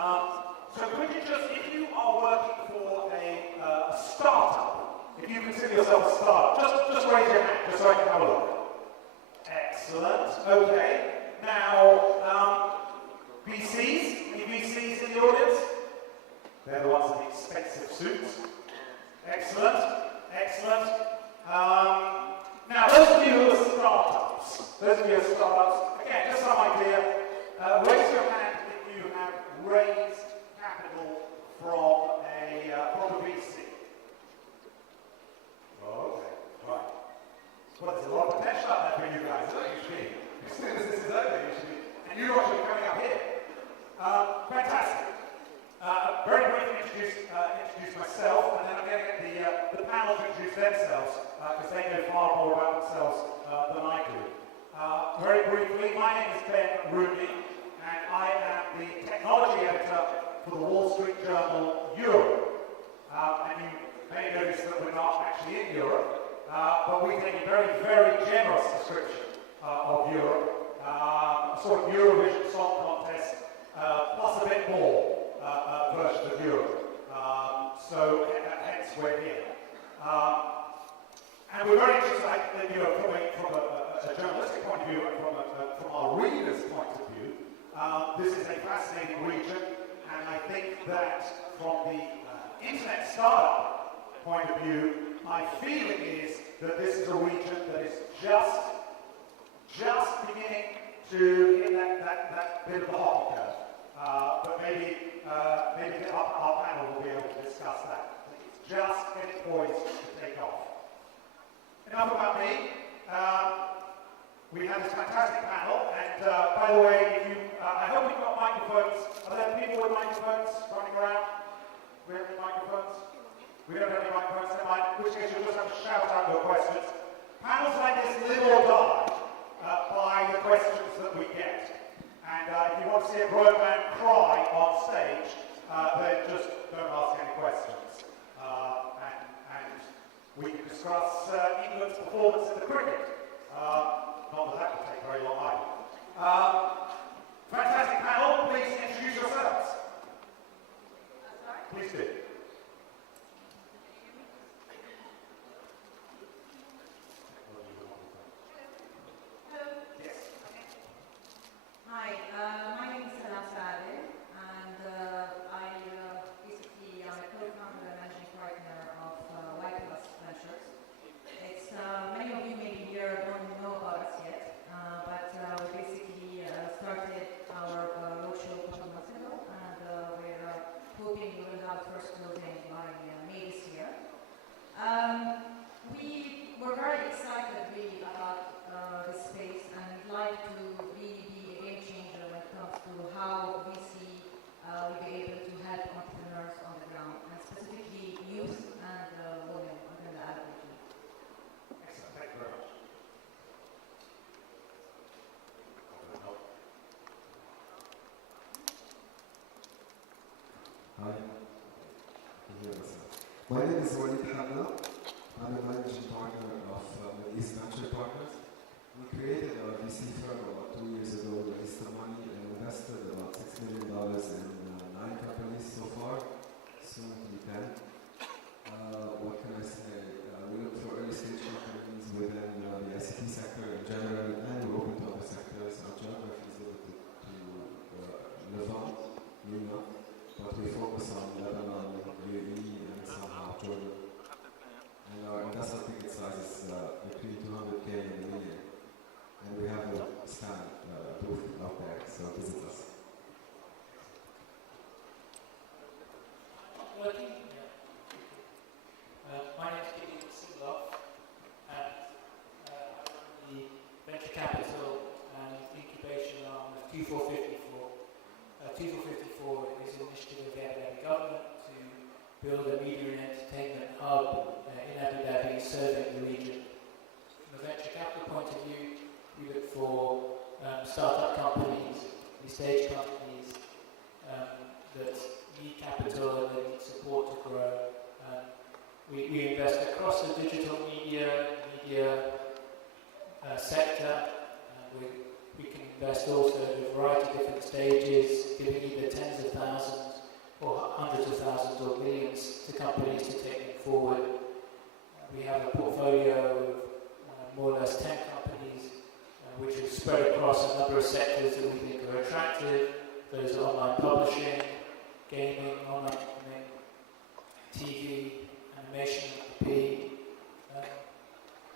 So could you just, if you are working for a startup, if you consider yourself a startup, just raise your hand, just so I can have a look. Excellent. Okay. Now, VCs? Any VCs in the audience? They're the ones in the expensive suits. Excellent. Excellent. Now, those of you who are startups, again, just some idea, raise your hand if you have raised capital from a VC. Oh, okay, right. Well, there's a lot of potential out there for you guys, isn't it? As soon as this is over, you should be, and you're actually coming up here. Fantastic. Very briefly introduce myself, and then I'm going to get the panel to introduce themselves, because they know far more about themselves than I do. Very briefly, my name is Ben Rooney, and I am the technology editor for the Wall Street Journal Europe. And you may notice that we're not actually in Europe, but we take a very, very generous description of Europe, a sort of Eurovision Song Contest, plus a bit more version of Europe. So hence we're here. And we're very interested, from a journalistic point of view, and from our readers' point of view, this is a fascinating region, and I think that from the internet startup point of view, my feeling is that this is a region that is just beginning to hit that bit of the hockey curve. But maybe our panel will be able to discuss that. It's just getting poised to take off. Enough about me. We have this fantastic panel, and by the way, I hope we've got microphones. Are there people with microphones running around? We have any microphones? We don't have any microphones, never mind. In which case you'll just have to shout out your questions. Panels like this live or die by the questions that we get. And if you want to see a grown man cry on stage, then just don't ask any questions. And we can discuss England's performance in the cricket. Not that that would take very long either. Fantastic panel, please introduce yourselves. Please do. Hi, my name is Maktoub, and I basically am a co-founder and managing partner of Ugliness Ventures. It's many of you maybe here don't know about us yet, but we basically started our roadshow a couple months ago, and we're hoping we will have the first closing by May this year. We were very excited really about this space, and we'd like to really be a game changer when it comes to how we see we'll be able to help entrepreneurs on the ground, and specifically youth and women within the Arab region. Excellent, thank you very much. Hi. My name is Worrisome. I'm a managing partner of Middle East Venture Partners. We created our VC firm about 2 years ago, raised some money, and invested about $6 million in 9 companies so far, soon to be 10. What can I say? We look for early stage companies within the ICT sector in general, and we're open to other sectors. Our geography is limited to Levant, MENA, but we focus on Lebanon, UAE, and somehow Jordan. And our investment ticket size is between $200K and $1 million. And we have a stand booth out there, so visit us. Working? Yeah. My name is Gaeman, and I run the venture capital and incubation arm of 2454. 2454 is an initiative of the Abu Dhabi government to build a media and entertainment hub in Abu Dhabi serving the region. From a venture capital point of view, we look for startup companies, early-stage companies that need capital and they need support to grow. We invest across the digital media sector. We're We can invest also at a variety of different stages, giving either tens of thousands or hundreds of thousands or millions to companies to take them forward. We have a portfolio of more or less 10 companies which are spread across a number of sectors that we think are attractive. Those are online publishing, gaming, online gaming, TV, animation, IP,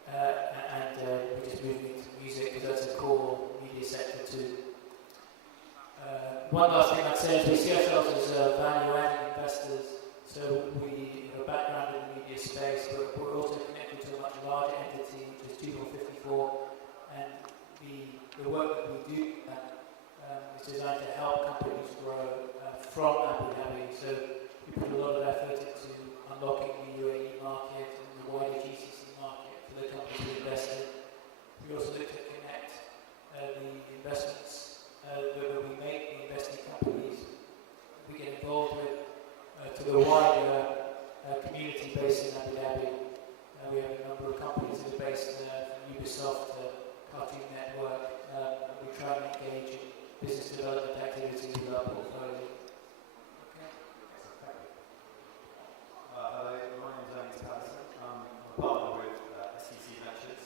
and we're just moving into music because that's a core media sector too. One last thing I'd say is we see ourselves as value-adding investors, so we have a background in the media space, but we're also connected to a much larger entity, which is 2454, and the work that we do is designed to help companies grow from Abu Dhabi. So we put a lot of effort into unlocking the UAE market and the wider GCC market for the companies we invest in. We also look to connect the investments that we make, the investing companies we get involved with, to the wider community based in Abu Dhabi. We have a number of companies that are based from Ubisoft to Cartoon Network. We try and engage in business development activities with our portfolio. Okay. Hello, my name is Basin. I'm a partner with SEC Ventures.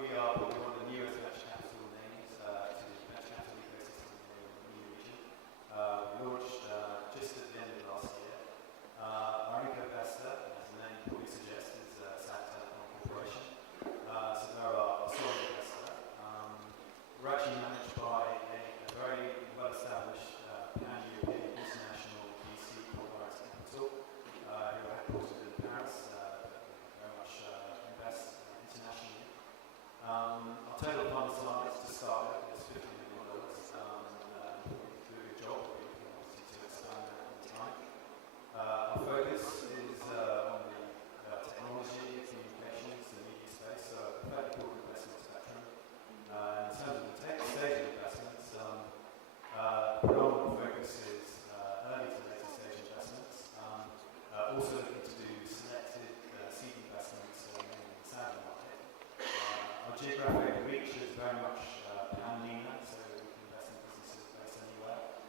We are probably one of the newest venture capital names to the venture capital ecosystem in the MENA region. We launched just at the end of last year. Our anchor investor, as the name probably suggests, is Saudi Telecom Corporation. So they're our sole investor. We're actually managed by a very well-established pan-European international VC called Maktoub, who are headquartered in Paris, very much invest internationally. Our total fund size to start with is $50 million. Do a good job, but we can obviously to expand that in time. Our focus is on the technology, communications, and media space, so a fairly broad investment spectrum. In terms of the tech stage of investments, predominant focus is early to later stage investments. Also looking to do selected seed investments in the Saudi market. Our geographic reach is very much pan-MENA, so we can invest in businesses based anywhere.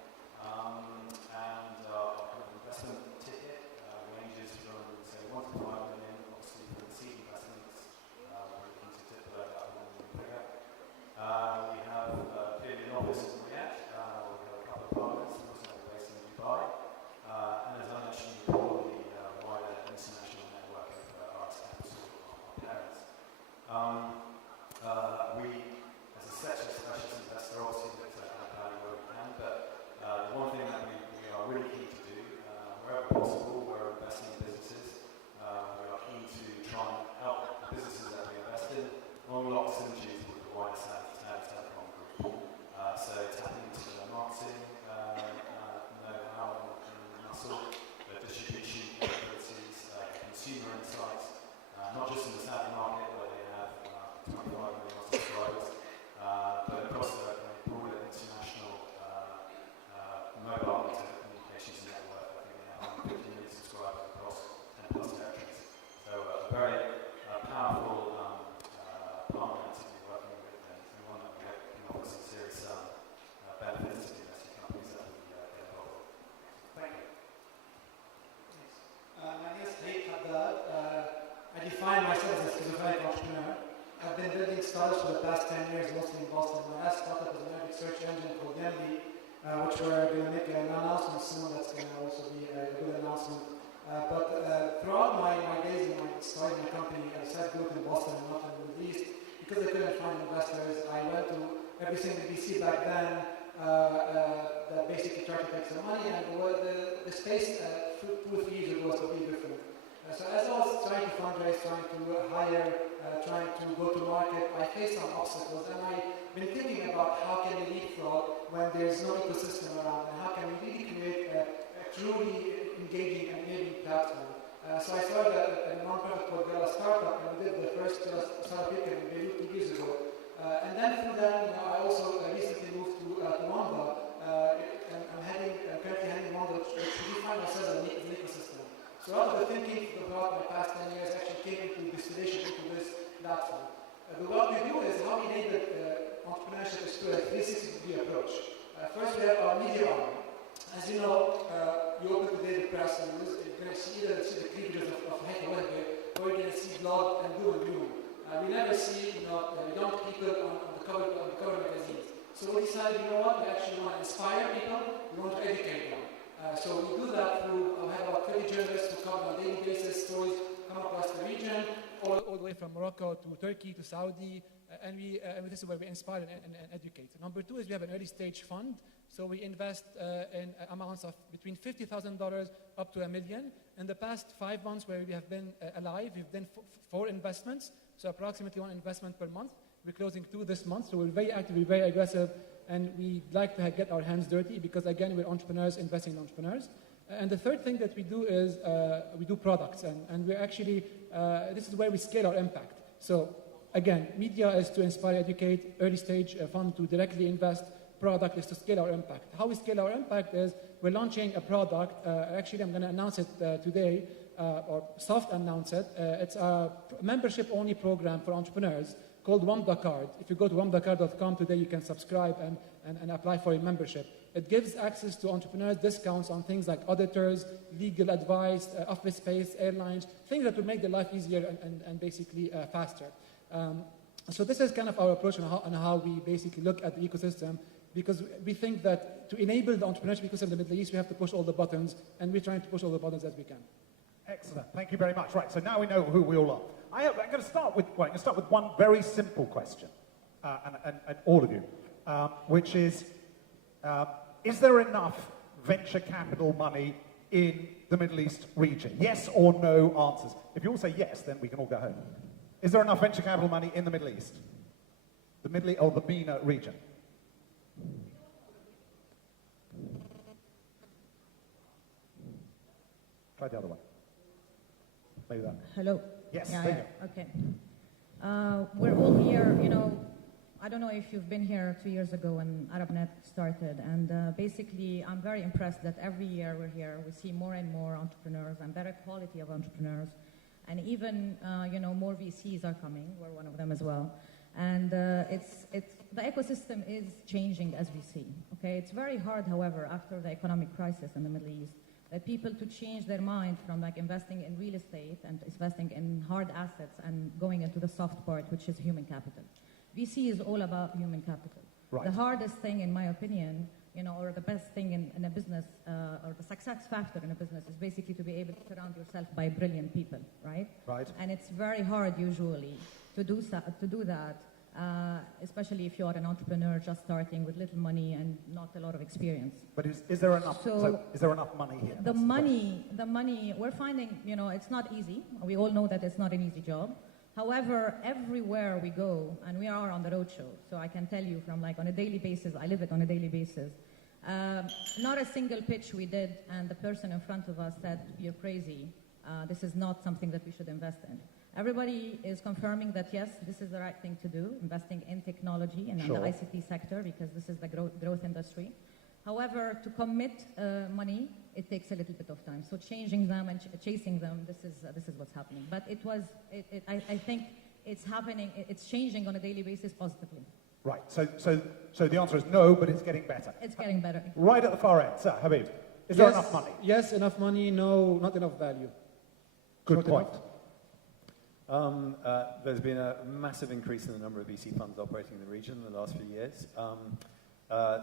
And our kind of investment ticket ranges from, say, 1 to 5 million, obviously for the seed investments. We're looking to dip below that 1 million figure. We have clearly an office in Riyadh. We have a couple of partners. We also have a base in Dubai. And as I mentioned before, the wider international network of arts capital, our parents. We, as a sector specialist investor, obviously look to add value where we can, but the one thing that we are really keen to do, wherever possible, we're investing in businesses. We are keen to try and help businesses that we invest in unlock synergies with the wider Saudi Telecom group. So tapping into the marketing know-how and muscle, the distribution capabilities, consumer insights, not just in the Saudi market where they have 25 million subscribers, but across the broader international mobile telecommunications network. I think they have 150 million subscribers across 10 plus territories. So a very powerful partner to be working with, and one that we hope can offer some serious benefits to the investing companies that we get involved with. Thank you. My name is Haddad. I define myself as a schizophrenic entrepreneur. I've been building startups for the past 10 years, mostly in Boston. My last startup is an early search engine called Gaeman, which we're going to make an announcement soon. That's going to also be a good announcement. But throughout my days in starting my company, I started growth in Boston and not in the Middle East. Because I couldn't find investors, I went to every single VC back then that basically tried to take some money, and the space 2 or 3 years ago was completely different. So as I was trying to fundraise, trying to hire, trying to go to market, I faced some obstacles, and I've been thinking about how can we leapfrog when there's no ecosystem around, and how can we really create a truly engaging and enabling platform. So I started a non-profit called Gala Startup, and we did the first startup weekend in Beirut 2 years ago. And then through that, I also recently moved to Wanda, and I'm currently heading Wanda, which we define ourselves as an ecosystem. So a lot of the thinking throughout my past 10 years actually came into distillation into this platform. What we do is how we enable entrepreneurship is press and news, you're going to see either the cleavages of hate or or you're going to see blood and doom and gloom. We never see young people on the cover of magazines. So we decided, you know what, we actually want to inspire people, we want to educate them. So we do that through, we have about 30 journalists who cover on a daily basis stories come across the region, all the way from Morocco to Turkey to Saudi, and this is where we inspire and educate. Number two is we have an early stage fund, so we invest in amounts of between $50,000 up to $1 million. In the past 5 months where we have been alive, we've done 4 investments, so approximately 1 investment per month. We're closing 2 this month, so we're very active, we're very aggressive, and we like to get our hands dirty because, again, we're entrepreneurs investing in entrepreneurs. And the third thing that we do is we do products, and we're actually, this is where we scale our impact. So, again, media is to inspire, educate, early stage fund to directly invest, product is to scale our impact. How we scale our impact is we're launching a product, actually I'm going to announce it today, or soft announce it. It's a membership-only program for entrepreneurs called Wamda Card. If you go to wamdacard.com today, you can subscribe and apply for a membership. It gives access to entrepreneurs discounts on things like auditors, legal advice, office space, airlines, things that will make their life easier and basically faster. So this is kind of our approach on how we basically look at the ecosystem, because we think that to enable the entrepreneurship ecosystem in the Middle East, we have to push all the buttons, and we're trying to push all the buttons as we can. Excellent. Thank you very much. Right, so now we know who we all are. I'm going to start with one very simple question, and all of you, which is there enough venture capital money in the Middle East region? Yes or no answers. If you all say yes, then we can all go home. Is there enough venture capital money in the Middle East? The Middle East, or the MENA region? Try the other one. Maybe that. Hello. Yes, Yeah, there you yeah. Okay. We're all here, I don't know if you've been here 2 years ago when ArabNet started, and basically I'm very impressed that every year we're here, we see more and more entrepreneurs and better quality of entrepreneurs, and even, more VCs are coming. We're one of them as well. And the ecosystem is changing as we see, okay? It's very hard, however, after the economic crisis in the Middle East, that people to change their mind from like investing in real estate and investing in hard assets and going into the soft part, which is human capital. VC is all about human capital. Right. The hardest thing, in my opinion, or the best thing in a business, or the success factor in a business is basically to be able to surround yourself by brilliant people, right? Right. And it's very hard usually to do that, especially if you are an entrepreneur just starting with little money and not a lot of experience. But is there enough? So is there enough money here? The money we're finding, it's not easy. We all know that it's not an easy job. However, everywhere we go, and we are on the roadshow, so I can tell you from like on a daily basis, I live it on a daily basis. Not a single pitch we did, and the person in front of us said, "You're crazy. This is not something that we should invest in." Everybody is confirming that yes, this is the right thing to do, investing in technology and in the ICT sector, because this is the growth industry. However, to commit money, it takes a little bit of time. So changing them and chasing them, this is what's happening. But I think it's happening. It's changing on a daily basis positively. Right. So the answer is no, but it's getting better. It's getting better. Right at the far end, Sir Habib. Is there enough money? Yes, enough money. No, not enough value. Good point. There's been a massive increase in the number of VC funds operating in the region in the last few years.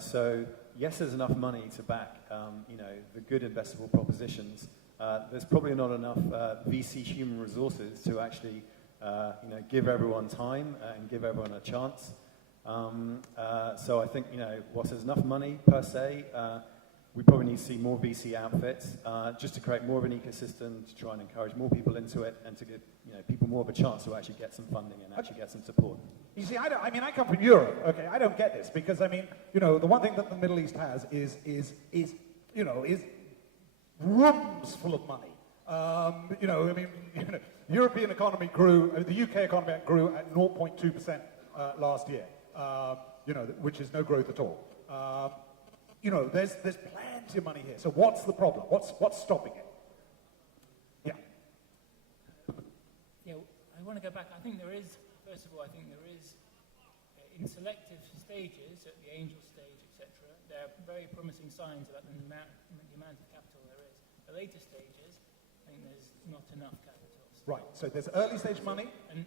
So yes, there's enough money to back, the good investable propositions. There's probably not enough VC human resources to actually, give everyone time and give everyone a chance. So I think, whilst there's enough money per se, we probably need to see more VC outfits just to create more of an ecosystem, to try and encourage more people into it, and to give people more of a chance to actually get some funding and actually get some support. You see, I come from Europe. Okay, I don't get this because the one thing that the Middle East has is rooms full of money. European economy grew. The UK economy grew at 0.2% last year. Which is no growth at all. There's plenty of money here. So what's the problem? What's stopping it? Yeah. Yeah, I want to go back. I think there is, first of all, in selective stages, at the angel stage, etc., there are very promising signs about the amount of capital there is. the later stages, I think there's not enough capital. Right, so there's early stage money. And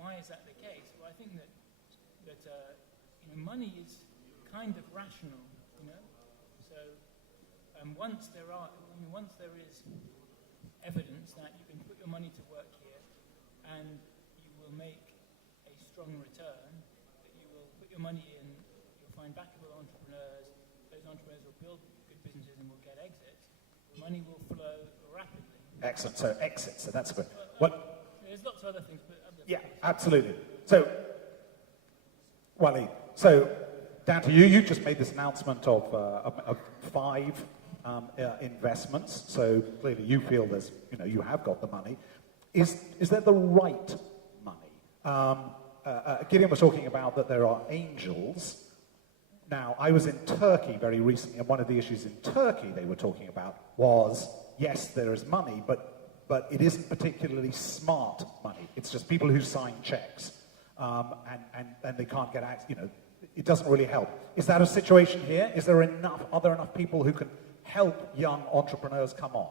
why is that the case? Well, I think that money is kind of rational, So once there is evidence that you can put your money to work here, and you will make a strong return, that you will put your money in, you'll find backable entrepreneurs. Those entrepreneurs will build good businesses and will get exits. Money will flow rapidly. Excellent. So exit. So that's good. What? There's lots of other things, but yeah, absolutely. So, Wally. So, down to you. You just made this announcement of 5 investments. So clearly, you feel there's, you have got the money. Is there the right money? Gideon was talking about that there are angels. Now, I was in Turkey very recently, and one of the issues in Turkey they were talking about was, yes, there is money, but it isn't particularly smart money. It's just people who sign checks, and they can't get access. It doesn't really help. Is that a situation here? Are there enough people who can help young entrepreneurs come on?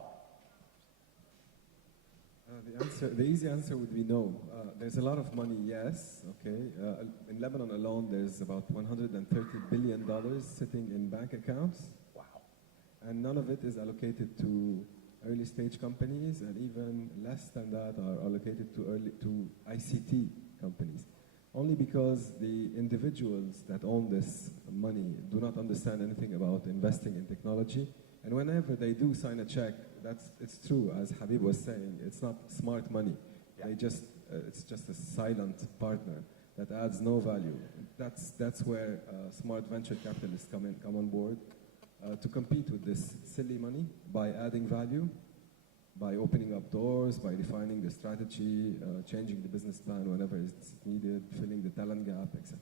The easy answer would be no. There's a lot of money, yes. Okay. In Lebanon alone, there's about $130 billion sitting in bank accounts. Wow. And none of it is allocated to early stage companies, and even less than that are allocated to ICT companies. Only because the individuals that own this money do not understand anything about investing in technology. And whenever they do sign a check, it's true, as Habib was saying, it's not smart money. Yeah. It's just a silent partner that adds no value. That's where smart venture capitalists come on board to compete with this silly money by adding value, by opening up doors, by refining the strategy, changing the business plan whenever it's needed, filling the talent gap, etc.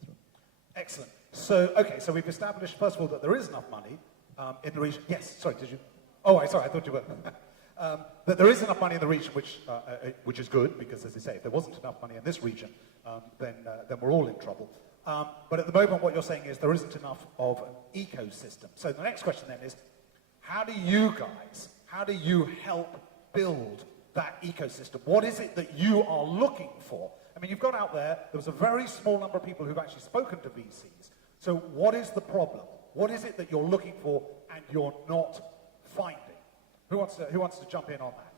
Excellent. So we've established, first of all, that there is enough money in the region. Yes, sorry, did you? Oh, sorry, I thought you were. That there is enough money in the region, which is good, because, as I say, if there wasn't enough money in this region, then we're all in trouble. But at the moment, what you're saying is there isn't enough of an ecosystem. So the next question then is, how do you help build that ecosystem? What is it that you are looking for? I mean, you've got out there was a very small number of people who've actually spoken to VCs. So what is the problem? What is it that you're looking for and you're not finding? Who wants to jump in on that?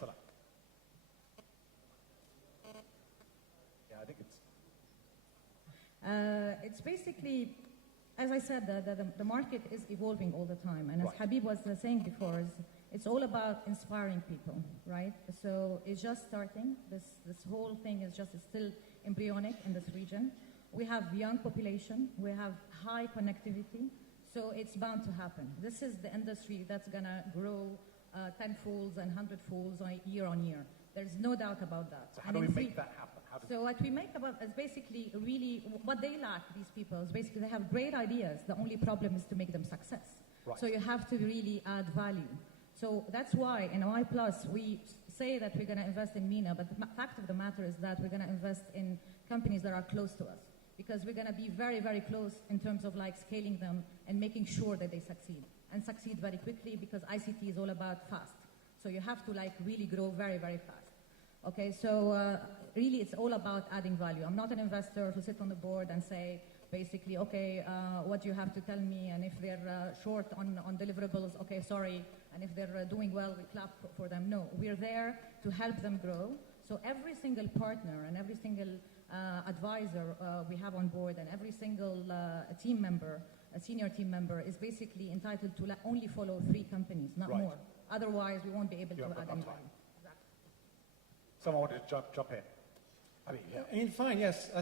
Salah. Yeah, I think it's basically, as I said, the market is evolving all the time. And as Habib was saying before, it's all about inspiring people, right? So it's just starting. This whole thing is still embryonic in this region. We have young population. We have high connectivity. So it's bound to happen. This is the industry that's going to grow tenfolds and hundredfolds year on year. There's no doubt about that. So how do we make that happen? So what we make about is basically really what they lack, these people, is basically they have great ideas. The only problem is to make them success. Right. So you have to really add value. So that's why in Y Plus we say that we're going to invest in MENA, but the fact of the matter is that we're going to invest in companies that are close to us, because we're going to be very, very close in terms of scaling them and making sure that they succeed very quickly, because ICT is all about fast. So you have to really grow very, very fast. Okay, so really it's all about adding value. I'm not an investor who sit on the board and say, basically, okay, what do you have to tell me? And if they're short on deliverables, okay, sorry. And if they're doing well, we clap for them. No, we're there to help them grow. So every single partner and every single advisor we have on board, and every single team member, a senior team member, is basically entitled to only follow 3 companies, not more. Otherwise, we won't be able to add any value. Exactly. Someone wanted to jump in. I mean, fine, yes. I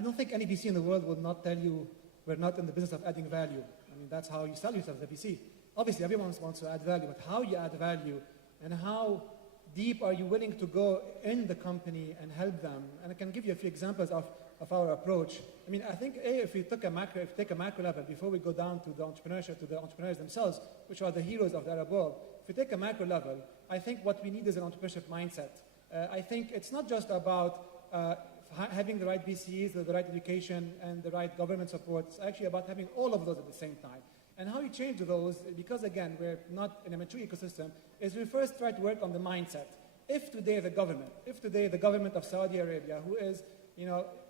don't think any VC in the world would not tell you we're not in the business of adding value. I mean, that's how you sell yourself as a VC. Obviously, everyone wants to add value, but how you add value and how deep are you willing to go in the company and help them? And I can give you a few examples of our approach. I mean, I think if we take a macro level, before we go down to the entrepreneurship, to the entrepreneurs themselves, which are the heroes of the Arab world, if we take a macro level, I think what we need is an entrepreneurship mindset. I think it's not just about having the right VCs, the right education, and the right government support. It's actually about having all of those at the same time. And how you change those, because again, we're not in a mature ecosystem, is we first try to work on the mindset. If today the government of Saudi Arabia, who is,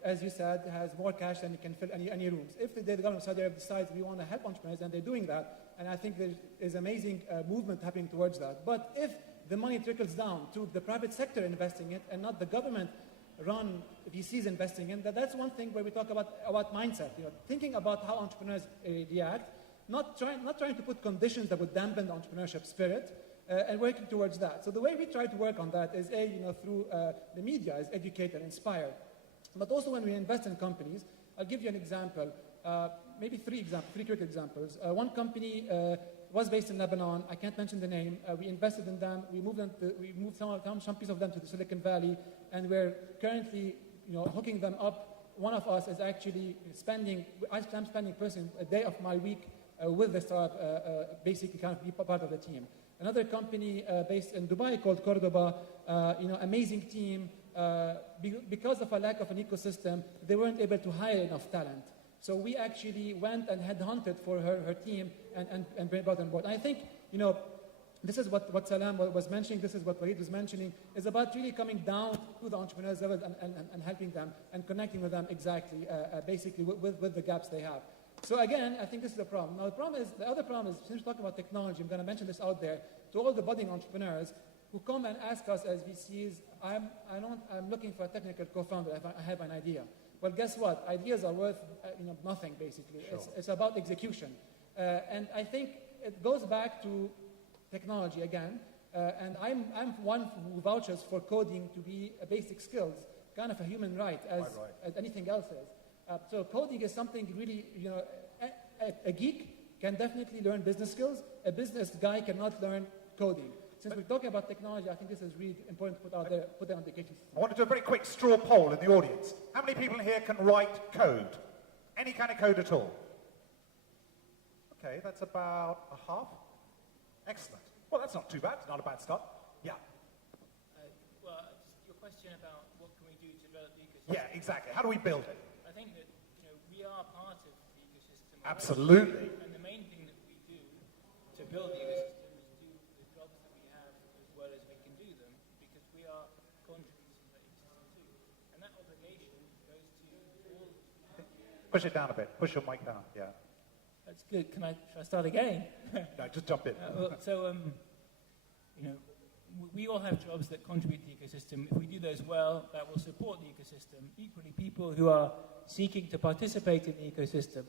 as you said, has more cash than it can fill any rooms. If today the government of Saudi Arabia decides we want to help entrepreneurs, and they're doing that, and I think there is amazing movement happening towards that. But if the money trickles down to the private sector investing it, and not the government-run VCs investing in, that's one thing where we talk about mindset. Thinking about how entrepreneurs react, not trying to put conditions that would dampen the entrepreneurship spirit, and working towards that. So the way we try to work on that is through the media, is educate and inspire. But also when we invest in companies, I'll give you an example, maybe three quick examples. One company was based in Lebanon. I can't mention the name. We invested in them. We moved some piece of them to the Silicon Valley, and we're currently hooking them up. One of us is actually I'm spending personally a day of my week with the startup, basically kind of be part of the team. Another company based in Dubai called Cordoba, amazing team. Because of a lack of an ecosystem, they weren't able to hire enough talent. So we actually went and headhunted for her team and brought on board. And I think, this is what Salam was mentioning, this is what Walid was mentioning, is about really coming down to the entrepreneurs level and helping them and connecting with them exactly, basically with the gaps they have. So again, I think this is the problem. Now the other problem is, since we're talking about technology, I'm going to mention this out there, to all the budding entrepreneurs who come and ask us as VCs, I'm looking for a technical co-founder, I have an idea. Well, guess what? Ideas are worth nothing, basically. Sure. It's about execution. And I think it goes back to technology again. And I'm one who vouches for coding to be a basic skills, kind of a human right, as anything else is. So coding is something really, a geek can definitely learn business skills. A business guy cannot learn coding. Since we're talking about technology, I think this is really important to put out there, put that on the education system. I want to do a very quick straw poll in the audience. How many people here can write code? Any kind of code at all? Okay, that's about a half. Excellent. Well, that's not too bad. It's not a bad start. Yeah. Well, just your question about what can we do to develop the ecosystem. Yeah, exactly. How do we build it? I think that we are part of the ecosystem. Absolutely. And the main thing that we do to build the ecosystem is do the jobs that we have as well as we can do them, because we are contributing to that ecosystem too. And that obligation goes to all. Push it down a bit. Push your mic down. Yeah. That's good. Should I start again? No, just jump in. We all have jobs that contribute to the ecosystem. If we do those well, that will support the ecosystem. Equally, people who are seeking to participate in the ecosystem,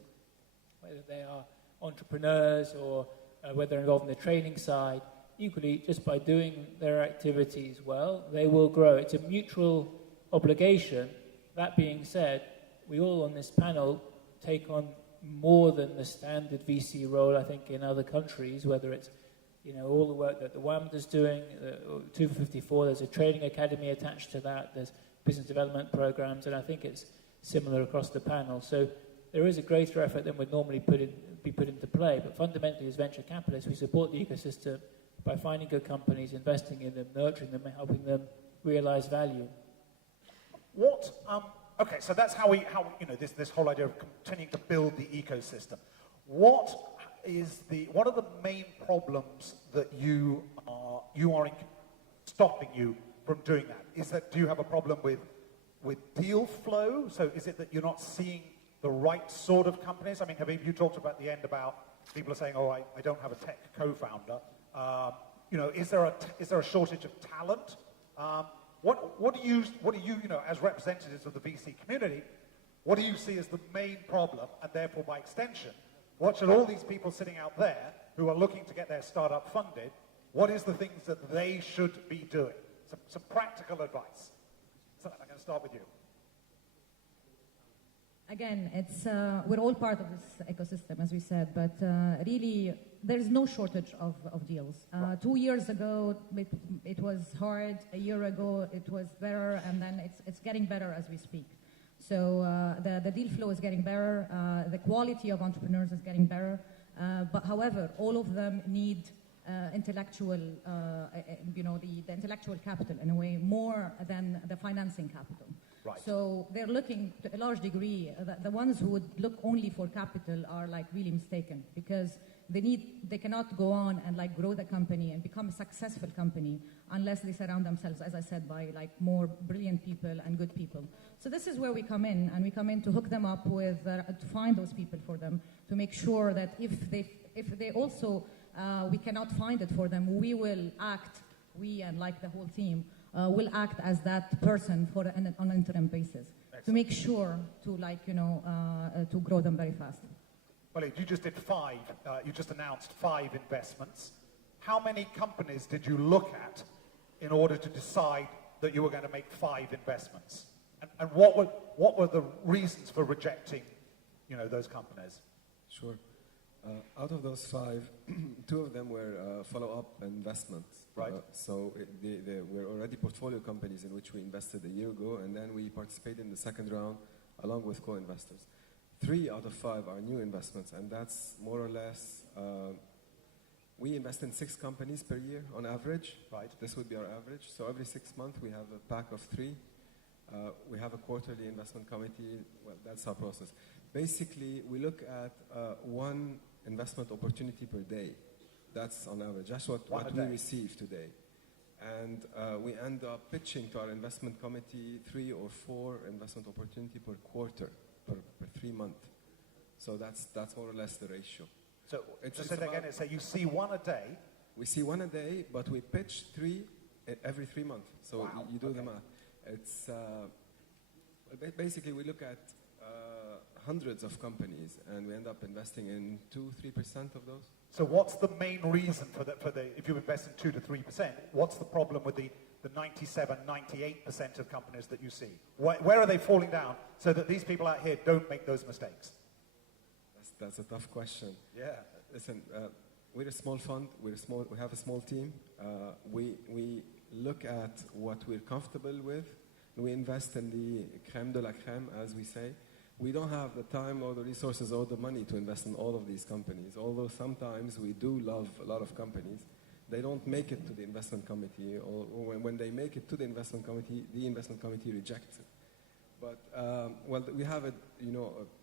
whether they are entrepreneurs or whether they're involved in the training side, equally, just by doing their activities well, they will grow. It's a mutual obligation. That being said, we all on this panel take on more than the standard VC role, I think, in other countries, whether it's all the work that the WAMD is doing, 254, there's a training academy attached to that, there's business development programs, and I think it's similar across the panel. So there is a greater effort than would normally be put into play, but fundamentally as venture capitalists, we support the ecosystem by finding good companies, investing in them, nurturing them, and helping them realize value. Okay, so that's how this whole idea of continuing to build the ecosystem. What are the main problems that you are stopping you from doing that? Do you have a problem with deal flow? So is it that you're not seeing the right sort of companies? I mean, Habib, you talked about the end about people are saying, "Oh, I don't have a tech co-founder." Is there a shortage of talent? What do you as representatives of the VC community, what do you see as the main problem, and therefore by extension, what should all these people sitting out there who are looking to get their startup funded, what is the things that they should be doing? Some practical advice. So I'm going to start with you. Again, we're all part of this ecosystem, as we said, but really, there's no shortage of deals. 2 years ago, it was hard. A year ago, it was better, and then it's getting better as we speak. So the deal flow is getting better. The quality of entrepreneurs is getting better. But however, all of them need intellectual, the intellectual capital in a way, more than the financing capital. Right. So they're looking to a large degree, the ones who would look only for capital are like really mistaken, because they cannot go on and like grow the company and become a successful company unless they surround themselves, as I said, by like more brilliant people and good people. So this is where we come in, and we come in to hook them up with, to find those people for them, to make sure that if they also, we cannot find it for them, we will act, we and like the whole team, will act as that person for on an interim basis. Excellent. To make sure to like, to grow them very fast. Well, you just did 5, you just announced 5 investments. How many companies did you look at in order to decide that you were going to make 5 investments? And what were the reasons for rejecting, those companies? Sure. Out of those 5, 2 of them were follow-up investments. Right. So they were already portfolio companies in which we invested a year ago, and then we participated in the second round along with co-investors. 3 out of 5 are new investments, and that's more or less, we invest in 6 companies per year on average. Right. This would be our average. So every 6 months we have a pack of 3. We have a quarterly investment committee. Well, that's our process. Basically, we look at 1 investment opportunity per day. That's on average. That's what we receive today. And we end up pitching to our investment committee 3 or 4 investment opportunity per quarter, per 3 months. So that's more or less the ratio. So just say that again, so you see 1 a day. We see 1 a day, but we pitch 3 every 3 months. So wow. you do the math. It's basically we look at hundreds of companies, and we end up investing in 2-3% of those. So what's the main reason for the if you invest in 2 to 3%? What's the problem with the 97-98% of companies that you see? Where are they falling down so that these people out here don't make those mistakes? That's a tough question. Yeah. Listen, we're a small fund. We have a small team. We look at what we're comfortable with. We invest in the crème de la crème, as we say. We don't have the time or the resources or the money to invest in all of these companies, although sometimes we do love a lot of companies. They don't make it to the investment committee, or when they make it to the investment committee rejects it. But, well, we have a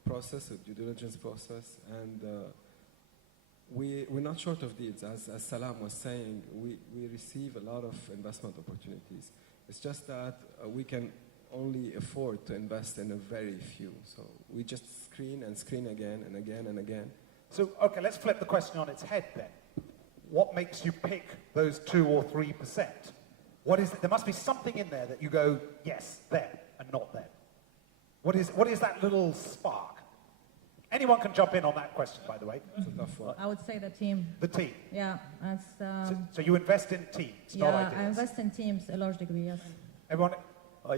process, a due diligence process, and we're not short of deals. As Salam was saying, we receive a lot of investment opportunities. It's just that we can only afford to invest in a very few. So we just screen and screen again and again and again. So, okay, let's flip the question on its head then. What makes you pick those 2 or 3%? What is it? There must be something in there that you go, yes, them, and not them. What is that little spark? Anyone can jump in on that question, by the way. It's a tough one. I would say the team. The team. Yeah, that's. So you invest in teams, not ideas. Yeah, I invest in teams a large degree. Yes. Everyone.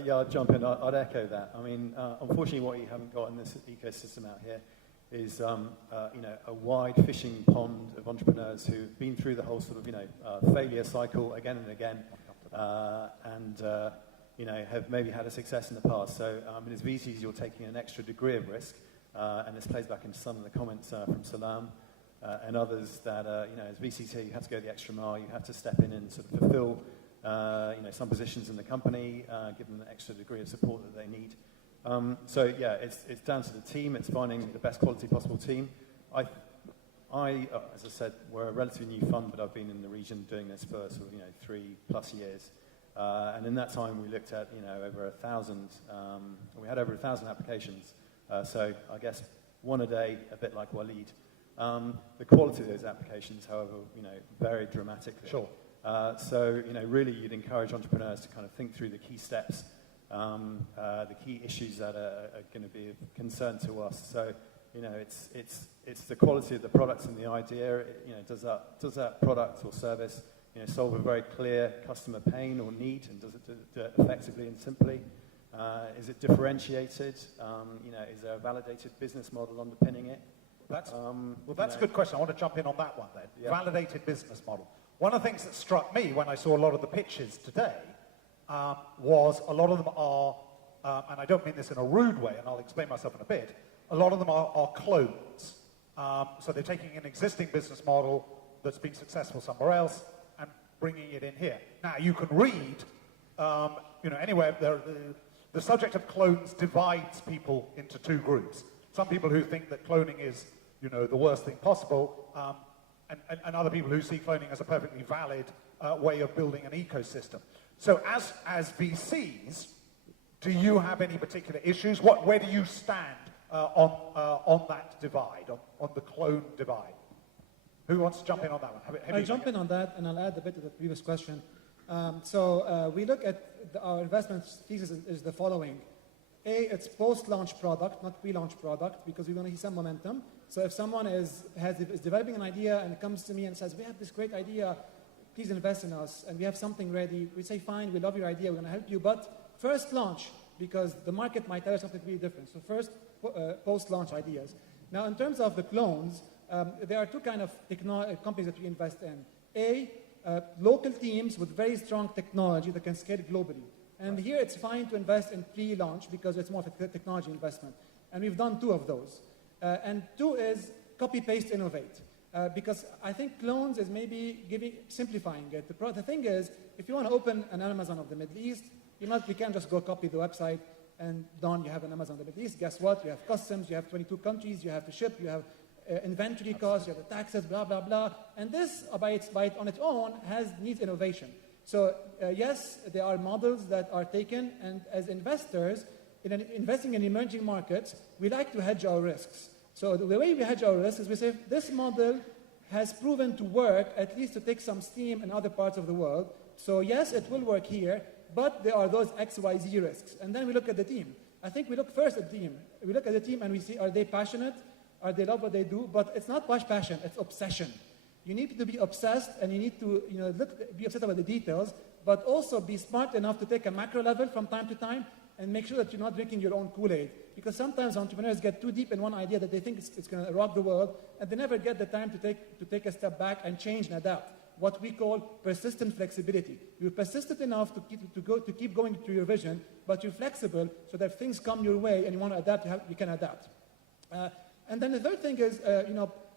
Yeah, I'll jump in. I'd echo that. I mean, unfortunately, what you haven't got in this ecosystem out here is, a wide fishing pond of entrepreneurs who've been through the whole sort of, failure cycle again and again, and have maybe had a success in the past. So, as VCs, you're taking an extra degree of risk, and this plays back into some of the comments from Salam and others that, as VCs here, you have to go the extra mile. You have to step in and sort of fulfill some positions in the company, give them an extra degree of support that they need. So yeah, it's down to the team. It's finding the best quality possible team. I as I said, we're a relatively new fund, but I've been in the region doing this for sort of 3+ years. And in that time, we looked at over 1,000. We had over 1,000 applications. So I guess 1 a day, a bit like Waleed. The quality of those applications, however, varied dramatically. Sure. So, really you'd encourage entrepreneurs to kind of think through the key steps, the key issues that are going to be of concern to us. So, it's the quality of the products and the idea. Does that product or service, solve a very clear customer pain or need, and does it do it effectively and simply? Is it differentiated? Is there a validated business model underpinning it? That's a good question. I want to jump in on that one then. Yeah. Validated business model. One of the things that struck me when I saw a lot of the pitches today was a lot of them are, and I don't mean this in a rude way, and I'll explain myself in a bit, a lot of them are clones. So they're taking an existing business model that's been successful somewhere else and bringing it in here. Now, you can read, anywhere, The subject of clones divides people into two groups. Some people who think that cloning is, the worst thing possible, and other people who see cloning as a perfectly valid way of building an ecosystem. So as VCs, do you have any particular issues? Where do you stand on that divide, on the clone divide? Who wants to jump in on that one? I'll jump in on that, and I'll add a bit to the previous question. So we look at our investment thesis is the following. It's post-launch product, not pre-launch product, because we want to see some momentum. So if someone is developing an idea and comes to me and says, we have this great idea, please invest in us, and we have something ready, we say, fine, we love your idea, we're going to help you, but first launch, because the market might tell us something really different. So first, post-launch ideas. Now, in terms of the clones, there are two kind of companies that we invest in. Local teams with very strong technology that can scale globally. And here it's fine to invest in pre-launch because it's more of a technology investment. And we've done two of those. And two is copy-paste, innovate. Because I think clones is maybe simplifying it. The thing is, if you want to open an Amazon of the Middle East, you can't just go copy the website and done, you have an Amazon of the Middle East. Guess what? You have customs, you have 22 countries, you have to ship, you have inventory costs, you have the taxes, blah, blah, blah. And this, on its own, needs innovation. So yes, there are models that are taken, and as investors, investing in emerging markets, we like to hedge our risks. So the way we hedge our risks is we say, this model has proven to work, at least to take some steam in other parts of the world. So yes, it will work here, but there are those X, Y, Z risks. And then we look at the team. I think we look first at the team. We look at the team and we see, are they passionate? Are they love what they do? But it's not passion, it's obsession. You need to be obsessed, and you need to be obsessed about the details, but also be smart enough to take a macro level from time to time and make sure that you're not drinking your own Kool-Aid. Because sometimes entrepreneurs get too deep in one idea that they think it's going to rock the world, and they never get the time to take a step back and change and adapt. What we call persistent flexibility. You're persistent enough to keep going to your vision, but you're flexible so that if things come your way and you want to adapt, you can adapt. And then the third thing is,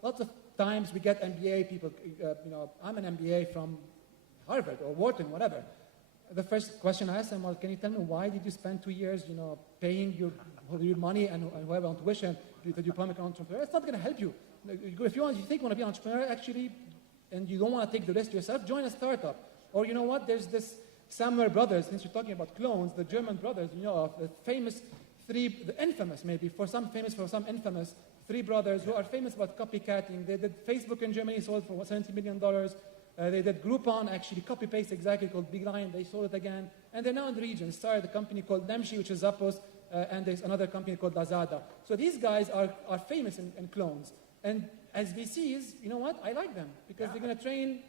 lots of times we get MBA people, I'm an MBA from Harvard or Wharton, whatever. The first question I ask them, well, can you tell me why did you spend 2 years, paying your money and whoever on tuition to become an entrepreneur? It's not going to help you. If you think you want to be an entrepreneur, actually, and you don't want to take the risk yourself, join a startup. Or you know what, there's this Samuel brothers, since you're talking about clones, the German brothers, the famous the infamous maybe, for some infamous, three brothers who are famous about copycatting. They did Facebook in Germany, sold for $70 million. They did Groupon, actually copy-paste exactly, called Big Lion. They sold it again. And they're now in the region. Started a company called Nemshi, which is Zappos, and there's another company called Lazada. So these guys are famous in clones. And as VCs, you know what? I like them because they're going to train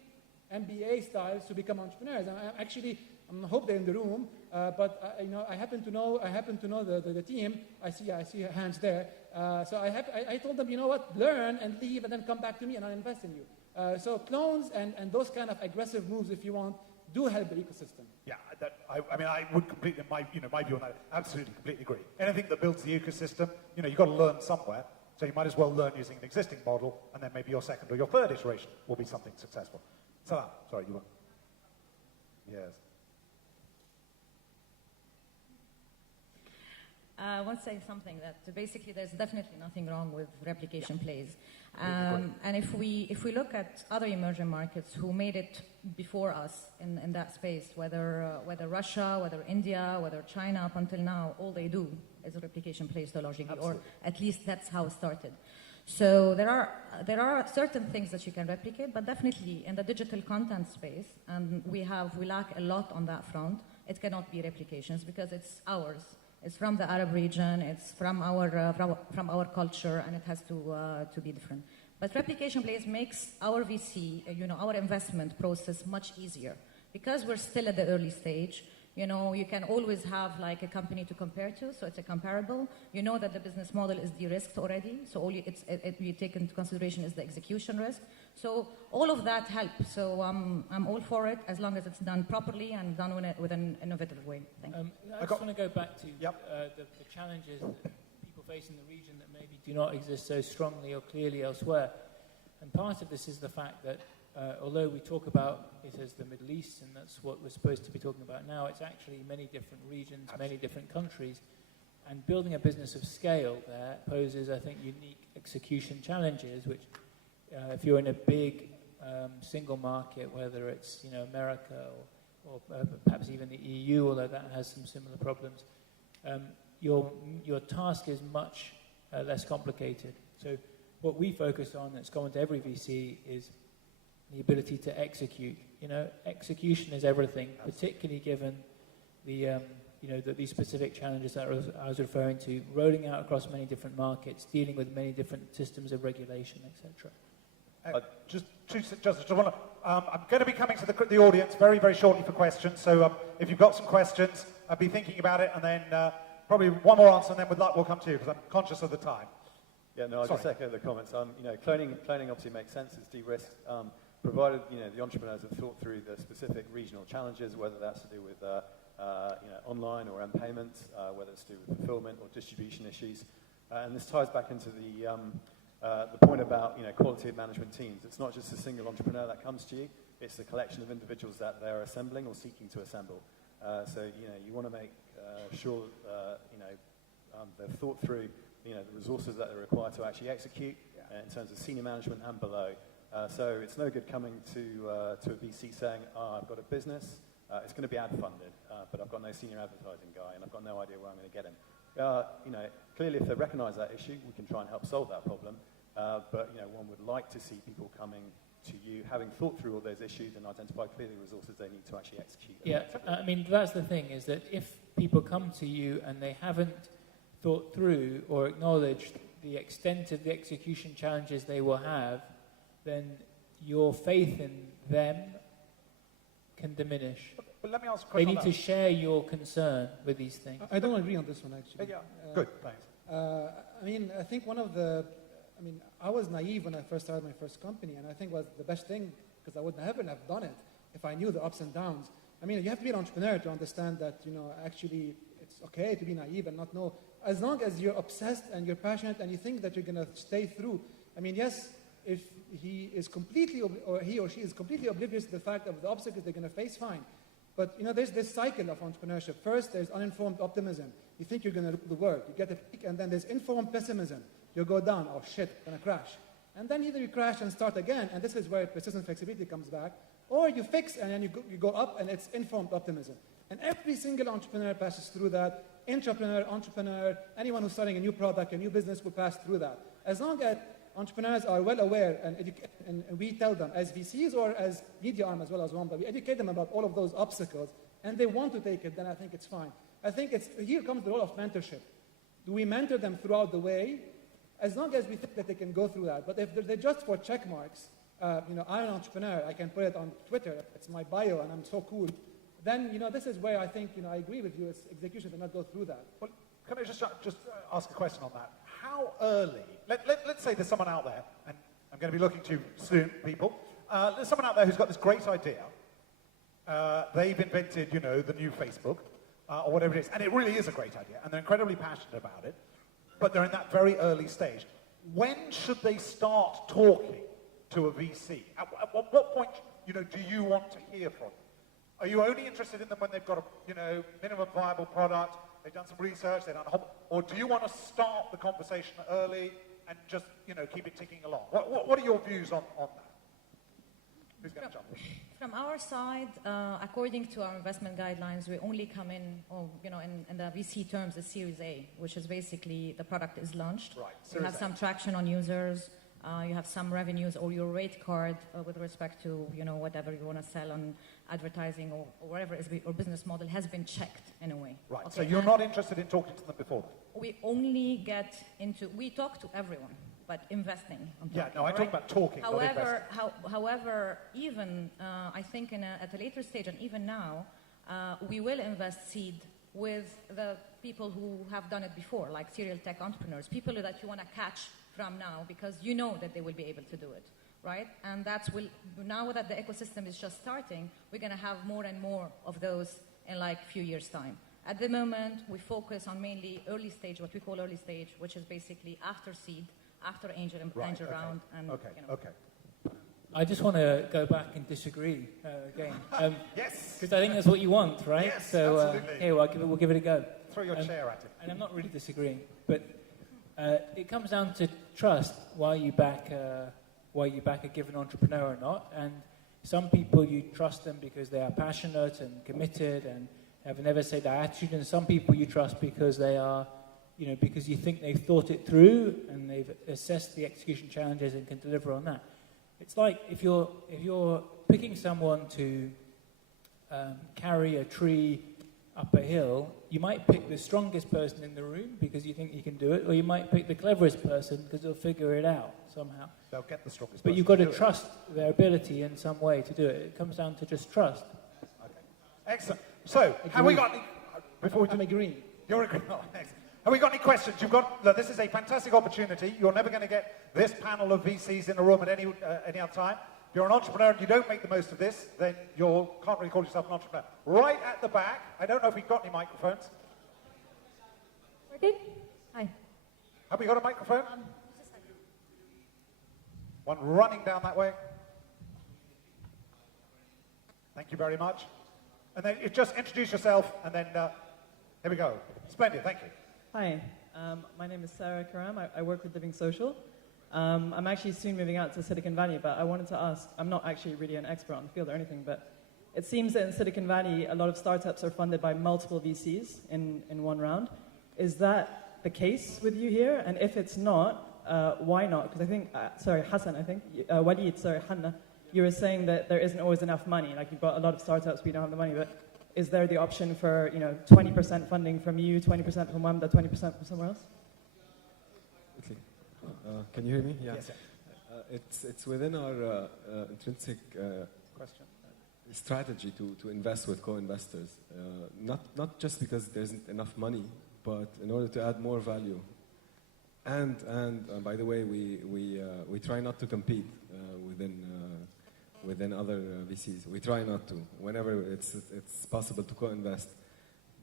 MBA styles to become entrepreneurs. And I hope they're in the room, but I happen to know the team. I see hands there. So I told them, you know what? Learn and leave, and then come back to me, and I'll invest in you. So clones and those kind of aggressive moves, if you want, do help the ecosystem. Yeah, I would completely, my view on that, absolutely, completely agree. Anything that builds the ecosystem, you've got to learn somewhere. So you might as well learn using an existing model, and then maybe your second or your third iteration will be something successful. Salam, sorry, you were. Yes. I want to say something that basically there's definitely nothing wrong with replication plays. And if we look at other emerging markets who made it before us in that space, whether Russia, whether India, whether China, up until now, all they do is a replication play logically, or at least that's how it started. So there are certain things that you can replicate, but definitely in the digital content space, and we lack a lot on that front. It cannot be replications because it's ours. It's from the Arab region. It's from our culture, and it has to be different. But replication plays makes our VC, our investment process much easier because we're still at the early stage. You can always have like a company to compare to, so it's a comparable. You know that the business model is de-risked already, so all you take into consideration is the execution risk. So all of that helps. So I'm all for it as long as it's done properly and done with an innovative way. Thank you. I just want to go back to the challenges that people face in the region that maybe do not exist so strongly or clearly elsewhere. And part of this is the fact that although we talk about it as the Middle East, and that's what we're supposed to be talking about now, it's actually many different regions, many different countries. And building a business of scale there poses, I think, unique execution challenges, which if you're in a big single market, whether it's America or perhaps even the EU, although that has some similar problems, your task is much less complicated. So what we focus on, that's common to every VC, is the ability to execute. Execution is everything, particularly given the these specific challenges that I was referring to, rolling out across many different markets, dealing with many different systems of regulation, etc. I'm going to be coming to the audience very, very shortly for questions. So if you've got some questions, I'll be thinking about it, and then probably one more answer, and then with luck we'll come to you, because I'm conscious of the time. Yeah, no, I'll just echo the comments. Cloning obviously makes sense. It's de-risked, provided the entrepreneurs have thought through the specific regional challenges, whether that's to do with online or payments, whether it's to do with fulfillment or distribution issues. And this ties back into the point about quality of management teams. It's not just a single entrepreneur that comes to you; it's the collection of individuals that they're assembling or seeking to assemble. So you want to make sure they've thought through the resources that are required to actually execute in terms of senior management and below. So it's no good coming to a VC saying, I've got a business, it's going to be ad funded, but I've got no senior advertising guy and I've got no idea where I'm going to get him. Clearly if they recognise that issue, we can try and help solve that problem. But one would like to see people coming to you, having thought through all those issues and identified clearly the resources they need to actually execute. Yeah, I mean, that's the thing, is that if people come to you and they haven't thought through or acknowledged the extent of the execution challenges they will have, then your faith in them can diminish. But let me ask a They question. need to share your concern with these things. I don't agree on this one, actually. Good, thanks. I think I was naive when I first started my first company, and I think it was the best thing, because I would never have done it if I knew the ups and downs. You have to be an entrepreneur to understand that, actually it's okay to be naive and not know. As long as you're obsessed and you're passionate and you think that you're going to stay through. Yes, if he or she is completely oblivious to the fact of the obstacles they're going to face, fine. But, there's this cycle of entrepreneurship. First, there's uninformed optimism. You think you're going to do the work. You get a peak, and then there's informed pessimism. You go down, oh shit, going to crash. And then either you crash and start again, and this is where persistent flexibility comes back, or you fix and then you go up, and it's informed optimism. And every single entrepreneur passes through that. Intrapreneur, entrepreneur, anyone who's starting a new product, a new business will pass through that. As long as entrepreneurs are well aware, and we tell them as VCs or as media arm as well as one, but we educate them about all of those obstacles, and they want to take it, then I think it's fine. I think here comes the role of mentorship. Do we mentor them throughout the way? As long as we think that they can go through that. But if they're just for check marks, I'm an entrepreneur, I can put it on Twitter, it's my bio, and I'm so cool, then, this is where I think, I agree with you, it's execution to not go through that. Well, can I just ask a question on that? How early, let's say there's someone out there, and I'm going to be looking to student people, there's someone out there who's got this great idea, they've invented, the new Facebook, or whatever it is, and it really is a great idea, and they're incredibly passionate about it, but they're in that very early stage. When should they start talking to a VC? At what point, do you want to hear from them? Are you only interested in them when they've got a, minimum viable product, they've done some research, they've done a whole, or do you want to start the conversation early and just, keep it ticking along? What are your views on that? Who's going to jump in? From our side, according to our investment guidelines, we only come in, in the VC terms, the Series A, which is basically the product is launched. Right. You have some traction on users, you have some revenues, or your rate card with respect to, whatever you want to sell on advertising or whatever is your business model has been checked in a way. Right. Okay, So you're not interested in talking to them before? We only we talk to everyone, but investing. I talk about talking, not investing. However, even I think at a later stage, and even now, we will invest seed with the people who have done it before, like serial tech entrepreneurs, people that you want to catch from now because you know that they will be able to do it, right? And now that the ecosystem is just starting, we're going to have more and more of those in like a few years' time. At the moment, we focus on mainly early stage, what we call early stage, which is basically after seed, after angel round. And, Okay. I just want to go back and disagree again. Yes. Because I think that's what you want, right? Yes, so, absolutely. Here, we'll give it a go. Throw your chair at him. And I'm not really disagreeing, but it comes down to trust. Why you back a given entrepreneur or not? And some people you trust them because they are passionate and committed and have a never say die attitude, and some people you trust because they are, because you think they've thought it through and they've assessed the execution challenges and can deliver on that. It's like if you're picking someone to carry a tree up a hill, you might pick the strongest person in the room because you think you can do it, or you might pick the cleverest person because they'll figure it out somehow. They'll get the strongest But person you've got to do it. trust their ability in some way to do it. It comes down to just trust. Okay. Excellent. So, have we got any... Before we do... I'm agreeing. You're agreeing. Oh, excellent. Have we got any questions? Look, this is a fantastic opportunity. You're never going to get this panel of VCs in a room at any other time. If you're an entrepreneur and you don't make the most of this, then you can't really call yourself an entrepreneur. Right at the back, I don't know if we've got any microphones. Working? Hi. Have we got a microphone? One running down that way. Thank you very much. And then just introduce yourself, and then here we go. Splendid, thank you. Hi, my name is Sarah Karam. I work with Living Social. I'm actually soon moving out to Silicon Valley, but I wanted to ask, I'm not actually really an expert on the field or anything, but it seems that in Silicon Valley, a lot of startups are funded by multiple VCs in one round. Is that the case with you here? And if it's not, why not? Because I think, Hanna, you were saying that there isn't always enough money. Like, you've got a lot of startups, we don't have the money, but is there the option for 20% funding from you, 20% from WAMDA, 20% from somewhere else? Can you hear me? Yeah. Yes, It's within our intrinsic question. Strategy to invest with co-investors. Not just because there isn't enough money, but in order to add more value. And by the way, we try not to compete within other VCs. We try not to, whenever it's possible to co-invest.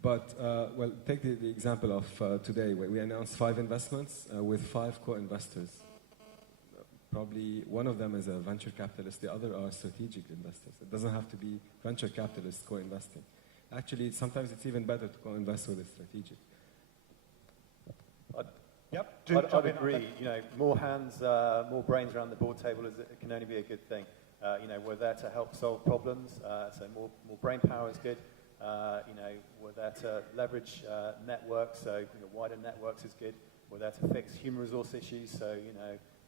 But, well, take the example of today, where we announced 5 investments with 5 co-investors. Probably one of them is a venture capitalist, the other are strategic investors. It doesn't have to be venture capitalists co-investing. Actually, sometimes it's even better to co-invest with a strategic. I'd agree. More hands, more brains around the board table it can only be a good thing. We're there to help solve problems, so more brain power is good. We're there to leverage networks, so wider networks is good. We're there to fix human resource issues, so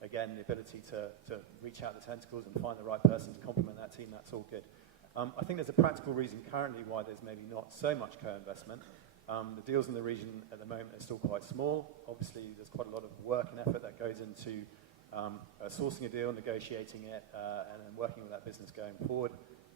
again, the ability to reach out the tentacles and find the right person to complement that team, that's all good. I think there's a practical reason currently why there's maybe not so much co-investment. The deals in the region at the moment are still quite small. Obviously, there's quite a lot of work and effort that goes into sourcing a deal, negotiating it, and then working with that business going forward.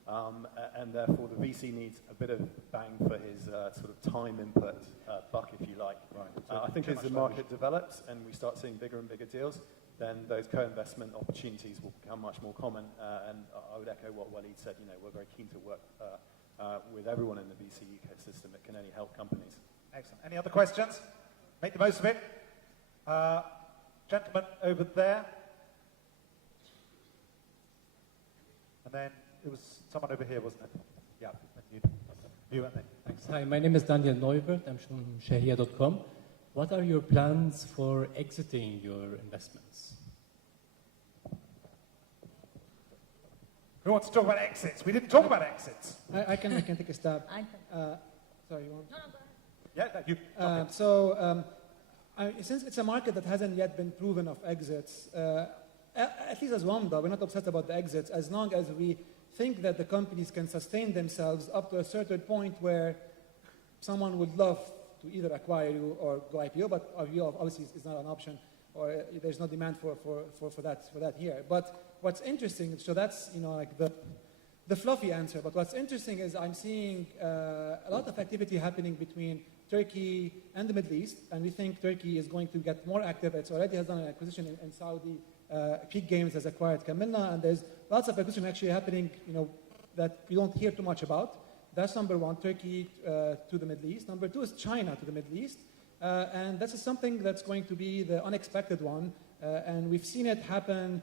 And therefore, the VC needs a bit of bang for his sort of time input buck, if you like. Right. I think as the market develops and we start seeing bigger and bigger deals, then those co-investment opportunities will become much more common. And I would echo what Walid said. We're very keen to work with everyone in the VC ecosystem. It can only help companies. Excellent. Any other questions? Make the most of it. Gentleman over there. And then it was someone over here, wasn't it? Yeah. You and then. Thanks. Hi, my name is Daniel Neubert. I'm from Shahia.com. What are your plans for exiting your investments? Who wants to talk about exits? We didn't talk about exits. I can take a stab. Sorry, you want? No, you. Since it's a market that hasn't yet been proven of exits, at least as WAMDA, we're not obsessed about the exits, as long as we think that the companies can sustain themselves up to a certain point where someone would love to either acquire you or go IPO, but IPO obviously is not an option, or there's no demand for that here. But what's interesting, so that's like the fluffy answer, but what's interesting is I'm seeing a lot of activity happening between Turkey and the Middle East, and we think Turkey is going to get more active. It already has done an acquisition in Saudi. Peak Games has acquired Kamilna, and there's lots of acquisition actually happening, that we don't hear too much about. That's number one, Turkey to the Middle East. Number two is China to the Middle East. And this is something that's going to be the unexpected one. And we've seen it happen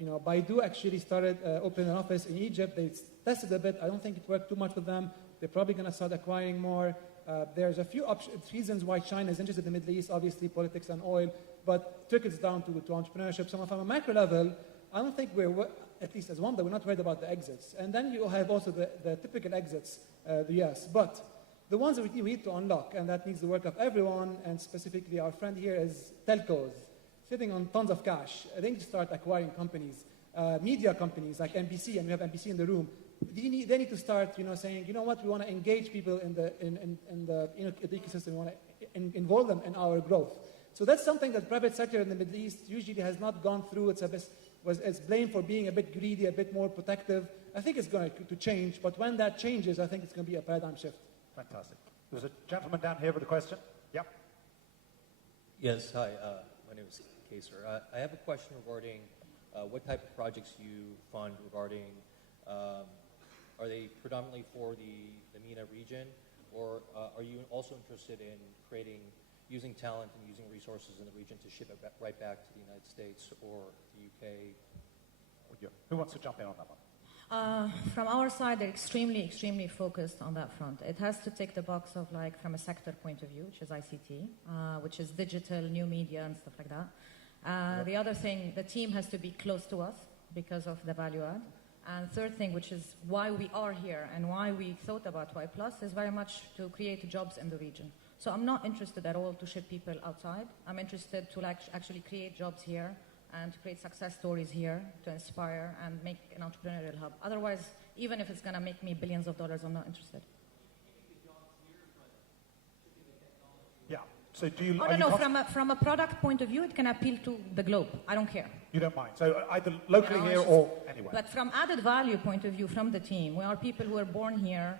Baidu actually started opening an office in Egypt. They tested a bit. I don't think it worked too much with them. They're probably going to start acquiring more. There's a few reasons why China is interested in the Middle East, obviously politics and oil, but it trickles down to entrepreneurship. So from a macro level, I don't think at least as one, that we're not worried about the exits. And then you have also the typical exits, the US. But the ones that we need to unlock, and that needs the work of everyone, and specifically our friend here is telcos, sitting on tons of cash. They need to start acquiring companies, media companies like NBC, and we have NBC in the room. They need to start, saying, you know what, we want to engage people in the ecosystem. We want to involve them in our growth. So that's something that private sector in the Middle East usually has not gone through. It's blamed for being a bit greedy, a bit more protective. I think it's going to change, but when that changes, I think it's going to be a paradigm shift. Fantastic. There's a gentleman down here with a question. Yep. Yes, hi. My name is Kaser. I have a question regarding what type of projects you fund regarding, are they predominantly for the MENA region, or are you also interested in using talent and using resources in the region to ship it right back to the United States or the UK? Who wants to jump in on that one? From our side, they're extremely, extremely focused on that front. It has to tick the box of from a sector point of view, which is ICT, which is digital, new media and stuff like that. The other thing, the team has to be close to us because of the value add. And third thing, which is why we are here and why we thought about Y+, is very much to create jobs in the region. So I'm not interested at all to ship people outside. I'm interested to actually create jobs here and to create success stories here to inspire and make an entrepreneurial hub. Otherwise, even if it's going to make me billions of dollars, I'm not interested. Yeah. So do you? Oh, no. From a product point of view, it can appeal to the globe. I don't care. You don't mind. So either locally here or anywhere. But from added value point of view, from the team, we are people who are born here.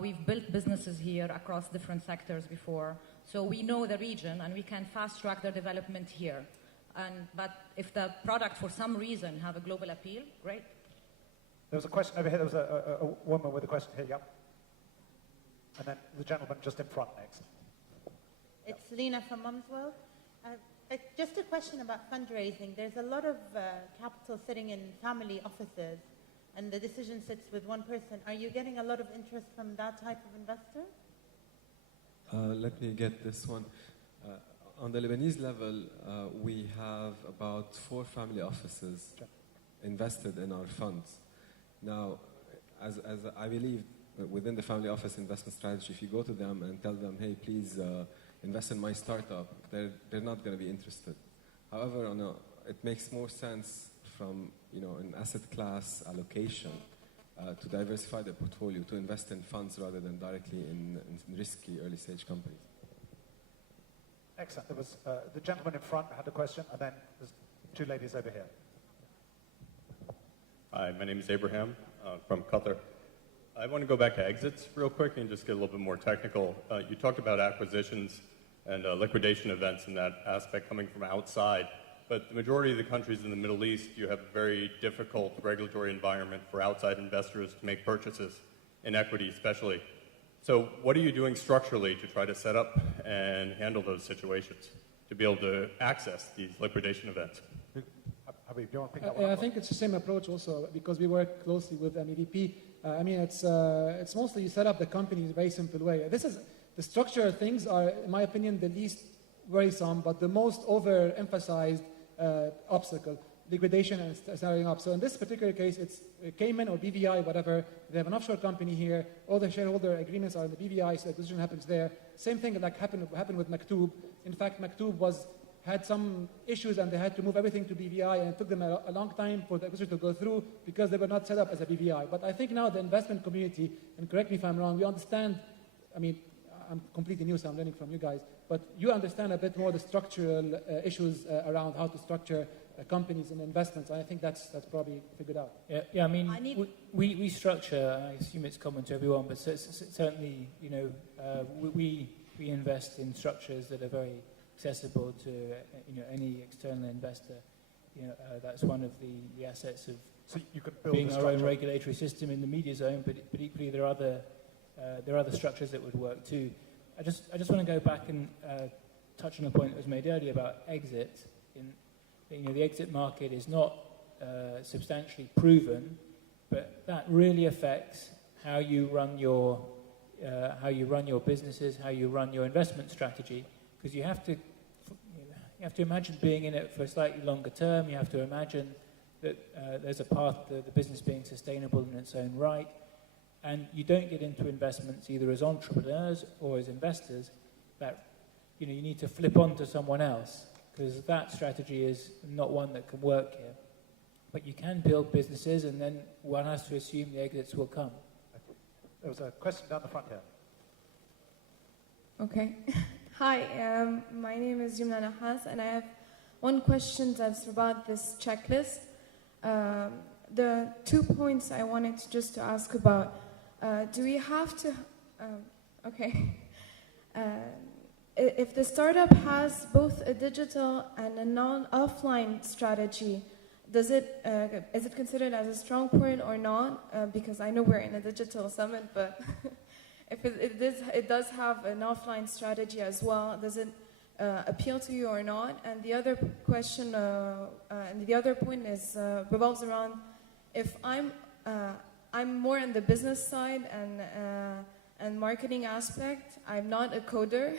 We've built businesses here across different sectors before. So we know the region and we can fast track their development here. But if the product for some reason have a global appeal, great. There was a question over here. There was a woman with a question here. Yep. And then the gentleman just in front next. It's Lena from Mum's World. Just a question about fundraising. There's a lot of capital sitting in family offices, and the decision sits with one person. Are you getting a lot of interest from that type of investor? Let me get this one. On the Lebanese level, we have about 4 family offices invested in our funds. Now, as I believe within the family office investment strategy, if you go to them and tell them, hey, please invest in my startup, they're not going to be interested. However, it makes more sense from an asset class allocation to diversify the portfolio, to invest in funds rather than directly in risky early stage companies. Excellent. There was the gentleman in front had a question, and then there's 2 ladies over here. Hi, my name is Abraham from Qatar. I want to go back to exits real quick and just get a little bit more technical. You talked about acquisitions and liquidation events and that aspect coming from outside, but the majority of the countries in the Middle East, you have a very difficult regulatory environment for outside investors to make purchases, in equity especially. So what are you doing structurally to try to set up and handle those situations, to be able to access these liquidation events? Habib, do you want to pick that one up? I think it's the same approach also, because we work closely with MEDP. It's mostly you set up the company in a very simple way. The structure things are, in my opinion, the least worrisome, but the most overemphasized obstacle, liquidation and starting up. So in this particular case, it's Gaeman or BVI, whatever. They have an offshore company here. All the shareholder agreements are in the BVI, so the acquisition happens there. Same thing happened with Maktoub. In fact, Maktoub had some issues and they had to move everything to BVI, and it took them a long time for the acquisition to go through because they were not set up as a BVI. But I think now the investment community, and correct me if I'm wrong, we understand, I'm completely new, so I'm learning from you guys, but you understand a bit more the structural issues around how to structure companies and investments. And I think that's probably figured out. Yeah. We structure, I assume it's common to everyone, but certainly, we invest in structures that are very accessible to any external investor. That's one of the assets of being our own regulatory system in the media zone. But equally, there are other structures that would work too. I just want to go back and touch on a point that was made earlier about exit. The exit market is not substantially proven, but that really affects how you run your businesses, how you run your investment strategy, because you have to imagine being in it for a slightly longer term. You have to imagine that there's a path to the business being sustainable in its own right, and you don't get into investments either as entrepreneurs or as investors that you need to flip on to someone else, because that strategy is not one that can work here. But you can build businesses, and then one has to assume the exits will come. There was a question down the front here. Okay. Hi, my name is Jumna Nahas, and I have one question that's about this checklist. The 2 points I wanted to ask about, do we have to, if the startup has both a digital and a non-offline strategy, is it considered as a strong point or not? Because I know we're in a digital summit, but if it does have an offline strategy as well, does it appeal to you or not? And the other question, and the other point is revolves around if I'm more in the business side and marketing aspect. I'm not a coder.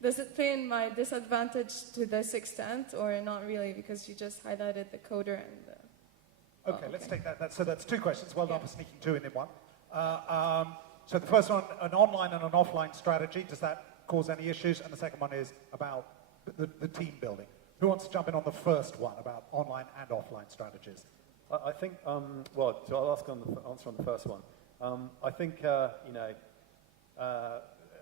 Does it play in my disadvantage to this extent, or not really, because you just highlighted the coder and the... Okay, let's take that. So that's two questions. Well done for sneaking two in one. So the first one, an online and an offline strategy, does that cause any issues? And the second one is about the team building. Who wants to jump in on the first one, about online and offline strategies? I think, well, so I'll answer on the first one. I think,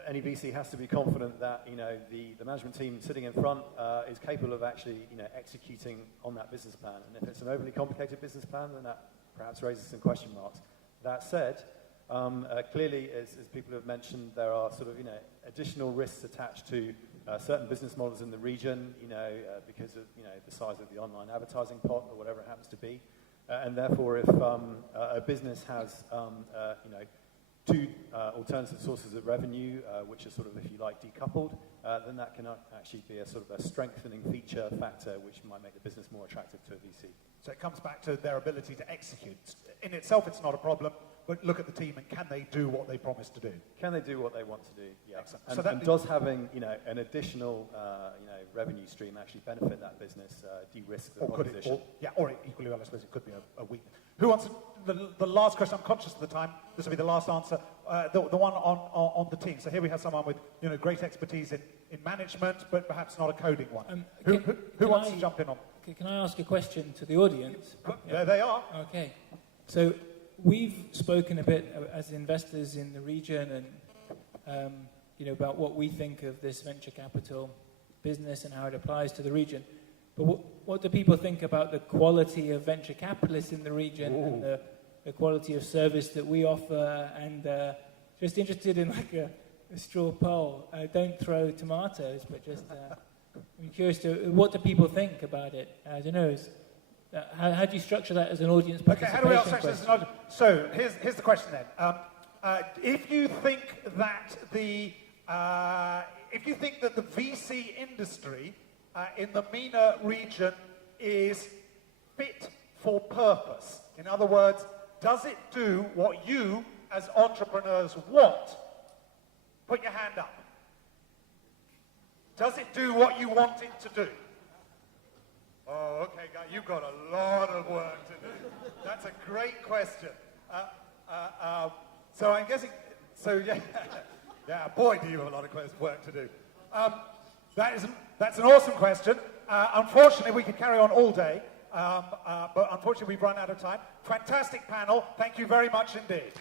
any VC has to be confident that, the management team sitting in front is capable of actually, executing on that business plan. And if it's an overly complicated business plan, then that perhaps raises some question marks. That said, clearly, as people have mentioned, there are sort of, additional risks attached to certain business models in the region, because of, the size of the online advertising pot or whatever it happens to be. And therefore, if a business has, two alternative sources of revenue, which are sort of, if you like, decoupled, then that can actually be a sort of a strengthening feature factor which might make the business more attractive to a VC. So it comes back to their ability to execute. In itself, it's not a problem, but look at the team and can they do what they promised to do? Can they do what they want to do? Yeah. Excellent. And, so that and does having, an additional, revenue stream actually benefit that business, de-risk the proposition? Or equally well, I suppose it could be a weakness. Who wants the last question? I'm conscious of the time. This will be the last answer. The one on the team. So here we have someone with great expertise in management, but perhaps not a coding one. Who wants to jump in on? Can I ask a question to the audience? There they are. Okay. So we've spoken a bit as investors in the region and about what we think of this venture capital business and how it applies to the region. But what do people think about the quality of venture capitalists in the region and the quality of service that we offer? And just interested in like a straw poll. Don't throw tomatoes, but just I'm curious to what do people think about it? I don't know. How do you structure that as an audience participation? Okay, how do we structure this as an audience? So here's the question then. If you think that the VC industry in the MENA region is fit for purpose, in other words, does it do what you as entrepreneurs want? Put your hand up. Does it do what you want it to do? Oh, okay, guys, you've got a lot of work to do. That's a great question. So I'm guessing, boy, do you have a lot of work to do. That's an awesome question. Unfortunately, we could carry on all day, but unfortunately, we've run out of time. Fantastic panel. Thank you very much indeed.